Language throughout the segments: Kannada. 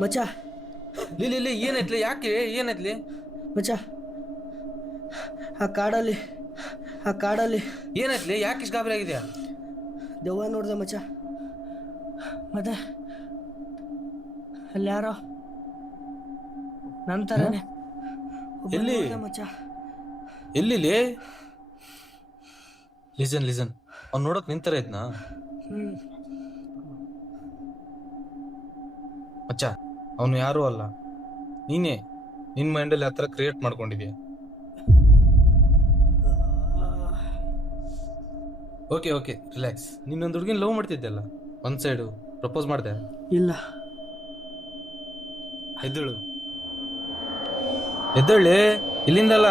ಮಚ್ಚ ಲಿಲಿ ಏನೈತ್ಲಿ? ಯಾಕೆ ಏನೈತ್ಲಿ? ಮಚ್ಚ ಆ ಕಾಡಲ್ಲಿ ಆ ಕಾಡಲ್ಲಿ ಏನೈತ್ಲಿ? ಯಾಕೆ ಇಷ್ಟು ಗಾಬರಿ ಆಗಿದೆಯಾ? ದೆವ್ವ ನೋಡ್ದೆ ಮಚ್ಚ. ಮತ್ತೆ ಅಲ್ಲಿ ಯಾರೋ ನನ್ನ ಥರನೇ ಒಬ್ಬ ಎಲ್ಲಿ? ನೋಡ್ದೆ ಮಚ್ಚ. ಎಲ್ಲಿಲಿ? ಲಿಸನ್ ಅವ್ನು ನೋಡಕ್ ನಿಂತರ ಇದ್ನಾ? ಮಚ್ಚ, ಅವನು ಯಾರೂ ಅಲ್ಲ, ನೀನೇ ನಿನ್ ಮೈಂಡಲ್ಲಿ ಆ ಥರ ಕ್ರಿಯೇಟ್ ಮಾಡ್ಕೊಂಡಿದ್ಯಾ. Okay relax. ನೀನೊಂದು ಹುಡುಗಿನ ಲವ್ ಮಾಡ್ತಿದ್ದೆಲ್ಲ, ಒಂದ್ ಸೈಡು ಪ್ರಪೋಸ್ ಮಾಡ್ದೆ? ಇಲ್ಲ. ಎದ್ದೇಳು, ಎದ್ದೇಳಿ. ಇಲ್ಲಿಂದಲ್ಲ,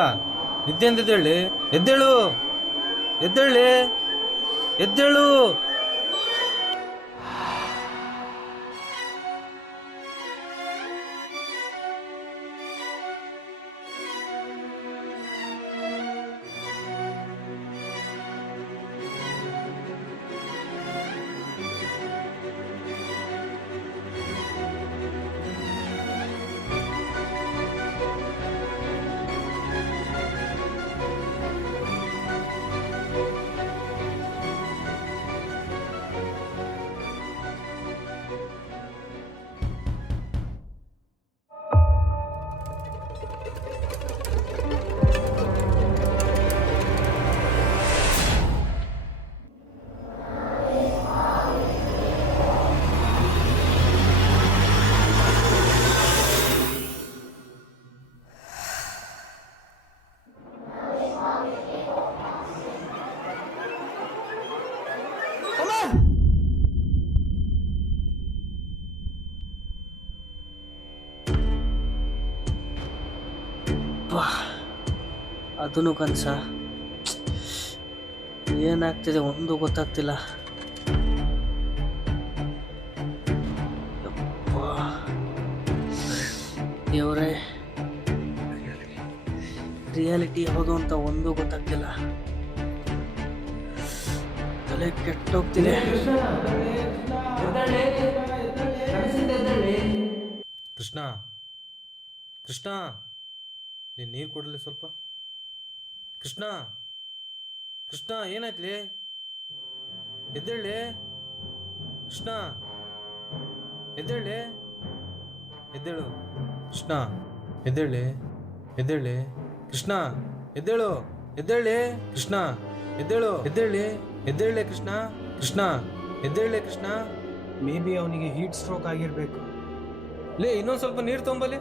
ನಿದ್ದೆಯಿಂದ ಎದ್ದೇಳಿ. ಎದ್ದೇಳು, ಎದ್ದೇಳಿ, ಎದ್ದೇಳು. ಅದನ್ನು ಕನಸ. ಏನಾಗ್ತಿದೆ ಒಂದು ಗೊತ್ತಾಗ್ತಿಲ್ಲ. ದೇವರೇ, ರಿಯಾಲಿಟಿ ಯಾವುದು ಅಂತ ಒಂದು ಗೊತ್ತಾಗ್ತಿಲ್ಲ. ತಲೆ ಕೆಟ್ಟೋಗ್ತಿದೆ. ಕೃಷ್ಣ, ಕೃಷ್ಣ, ನೀನು ನೀರು ಕೊಡಲಿ ಸ್ವಲ್ಪ. ಕೃಷ್ಣ, ಕೃಷ್ಣ, ಏನಾಯ್ತಲಿ? ಎದ್ದೇಳಿ ಕೃಷ್ಣ, ಎದ್ದೇಳಿ, ಎದ್ದೇಳು ಕೃಷ್ಣ, ಎದ್ದೇಳಿ, ಎದ್ದೇಳಿ ಕೃಷ್ಣ, ಎದ್ದೇಳು, ಎದ್ದೇಳಿ ಕೃಷ್ಣ, ಎದ್ದೇಳು, ಎದ್ದೇಳಿ, ಎದ್ದೇಳಿ ಕೃಷ್ಣ, ಕೃಷ್ಣ, ಎದ್ದೇಳಿ ಕೃಷ್ಣ. ಮೇ ಬಿ ಅವನಿಗೆ ಹೀಟ್ ಸ್ಟ್ರೋಕ್ ಆಗಿರ್ಬೇಕು. ಲೇ, ಇನ್ನೊಂದು ಸ್ವಲ್ಪ ನೀರು ತೊಂಬಲಿ.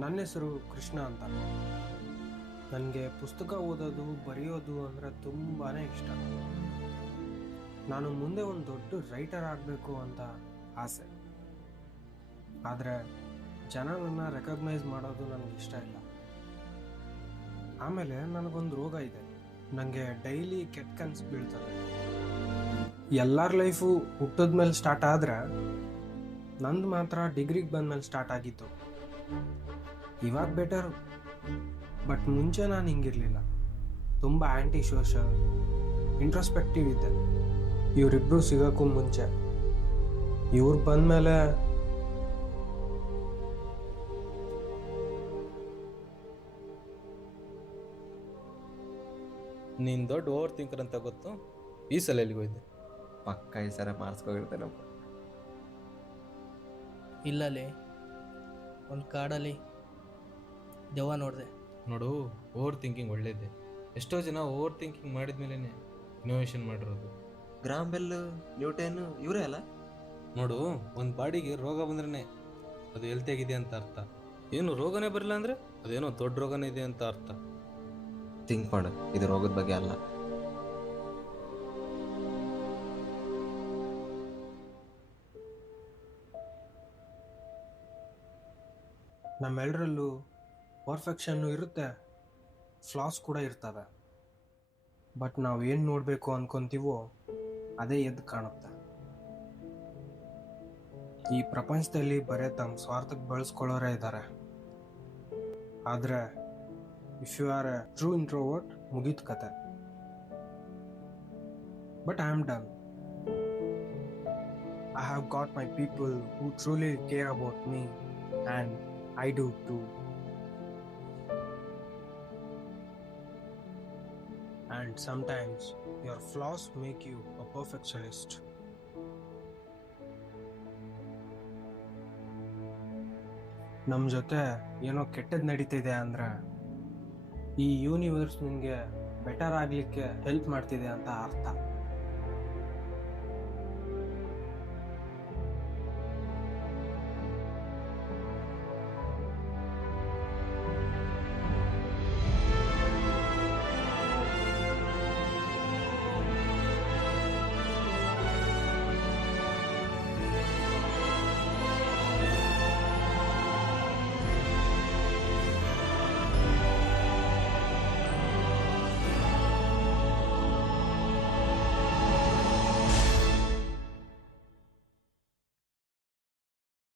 ನನ್ನ ಹೆಸರು ಕೃಷ್ಣ ಅಂತ. ನನಗೆ ಪುಸ್ತಕ ಓದೋದು ಬರೆಯೋದು ಅಂದರೆ ತುಂಬಾ ಇಷ್ಟ. ನಾನು ಮುಂದೆ ಒಂದು ದೊಡ್ಡ ರೈಟರ್ ಆಗಬೇಕು ಅಂತ ಆಸೆ. ಆದರೆ ಜನ ನನ್ನ ರೆಕಗ್ನೈಸ್ ಮಾಡೋದು ನನಗೆ ಇಷ್ಟ ಇಲ್ಲ. ಆಮೇಲೆ ನನಗೊಂದು ರೋಗ ಇದೆ. ನನಗೆ ಡೈಲಿ ಕೆಟ್ಟ ಕನಸು ಬೀಳ್ತದೆ. ಎಲ್ಲರ ಲೈಫು ಹುಟ್ಟದ ಮೇಲೆ ಸ್ಟಾರ್ಟ್ ಆದರೆ ನಂದು ಮಾತ್ರ ಡಿಗ್ರಿಗೆ ಬಂದಮೇಲೆ ಸ್ಟಾರ್ಟ್ ಆಗಿತ್ತು. ಇವಾಗ ಬೆಟರ್, ಬಟ್ ಮುಂಚೆ ನಾನು ಹಿಂಗಿರಲಿಲ್ಲ. ತುಂಬ ಆ್ಯಂಟಿ ಸೋಷಲ್, ಇಂಟ್ರೋಸ್ಪೆಕ್ಟಿವ್ ಇದ್ದೆ. ಇವರಿಬ್ಬರು ಸಿಗೋಕ್ಕೂ ಮುಂಚೆ. ಇವ್ರು ಬಂದಮೇಲೆ ನೀನು ದೊಡ್ಡ ಓವರ್ ಥಿಂಕರ್ ಅಂತ ಗೊತ್ತು. ಈ ಸಲ ಎಲ್ಲಿಗೆ ಹೋಯ್ದೆ? ಪಕ್ಕ ಈ ಸರ ಮಾಡಿಸ್ಕೋಗಿರ್ತೇನಪ್ಪ. ಇಲ್ಲಲೇ ಒಂದು ಕಾಡಲ್ಲಿ ದೆವ್ವ ನೋಡಿದೆ. ನೋಡು, ಓವರ್ ಥಿಂಕಿಂಗ್ ಒಳ್ಳೇದೆ. ಎಷ್ಟೋ ಜನ ಓವರ್ ಥಿಂಕಿಂಗ್ ಮಾಡಿದ್ಮೇಲೆ ಇನೋವೇಷನ್ ಮಾಡಿರೋದು. ಗ್ರಾಮ್ ಬೆಲ್, ನ್ಯೂಟನ್ ಇವರೇ ಅಲ್ಲ. ನೋಡು, ಒಂದು ಬಾಡಿಗೆ ರೋಗ ಬಂದ್ರೆ ಅದು ಹೆಲ್ತಿಯಾಗಿದೆ ಅಂತ ಅರ್ಥ. ಏನು ರೋಗನೇ ಬರಲಿಲ್ಲ ಅಂದರೆ ಅದೇನೋ ದೊಡ್ಡ ರೋಗನೇ ಇದೆ ಅಂತ ಅರ್ಥ. ಥಿಂಕ್ ಮಾಡು, ಇದು ರೋಗದ ಬಗ್ಗೆ ಅಲ್ಲ. ನಮ್ಮೆಲ್ಲರಲ್ಲೂ ಪರ್ಫೆಕ್ಷನ್ನು ಇರುತ್ತೆ, ಫ್ಲಾಸ್ ಕೂಡ ಇರ್ತವೆ. ಬಟ್ ನಾವು ಏನು ನೋಡಬೇಕು ಅಂದ್ಕೊತೀವೋ ಅದೇ ಎದ್ದು ಕಾಣುತ್ತೆ. ಈ ಪ್ರಪಂಚದಲ್ಲಿ ಬರೀ ತಮ್ಮ ಸ್ವಾರ್ಥಕ್ಕೆ ಬಳಸ್ಕೊಳ್ಳೋರೇ ಇದ್ದಾರೆ. ಆದರೆ if you are a true introvert ಮುಗೀತು ಕತೆ. But I am done. I have got my people who truly care about me, and I do too. And sometimes your flaws make you a perfectionist. ನಮ್ಮ ಜೊತೆ ಏನೋ ಕೆಟ್ಟದ್ದು ನಡೀತಿದೆ ಅಂದ್ರೆ ಈ ಯೂನಿವರ್ಸ್ ನಿನಗೆ ಬೆಟರ್ ಆಗಲಿಕ್ಕೆ ಹೆಲ್ಪ್ ಮಾಡ್ತಿದೆ ಅಂತ ಅರ್ಥ.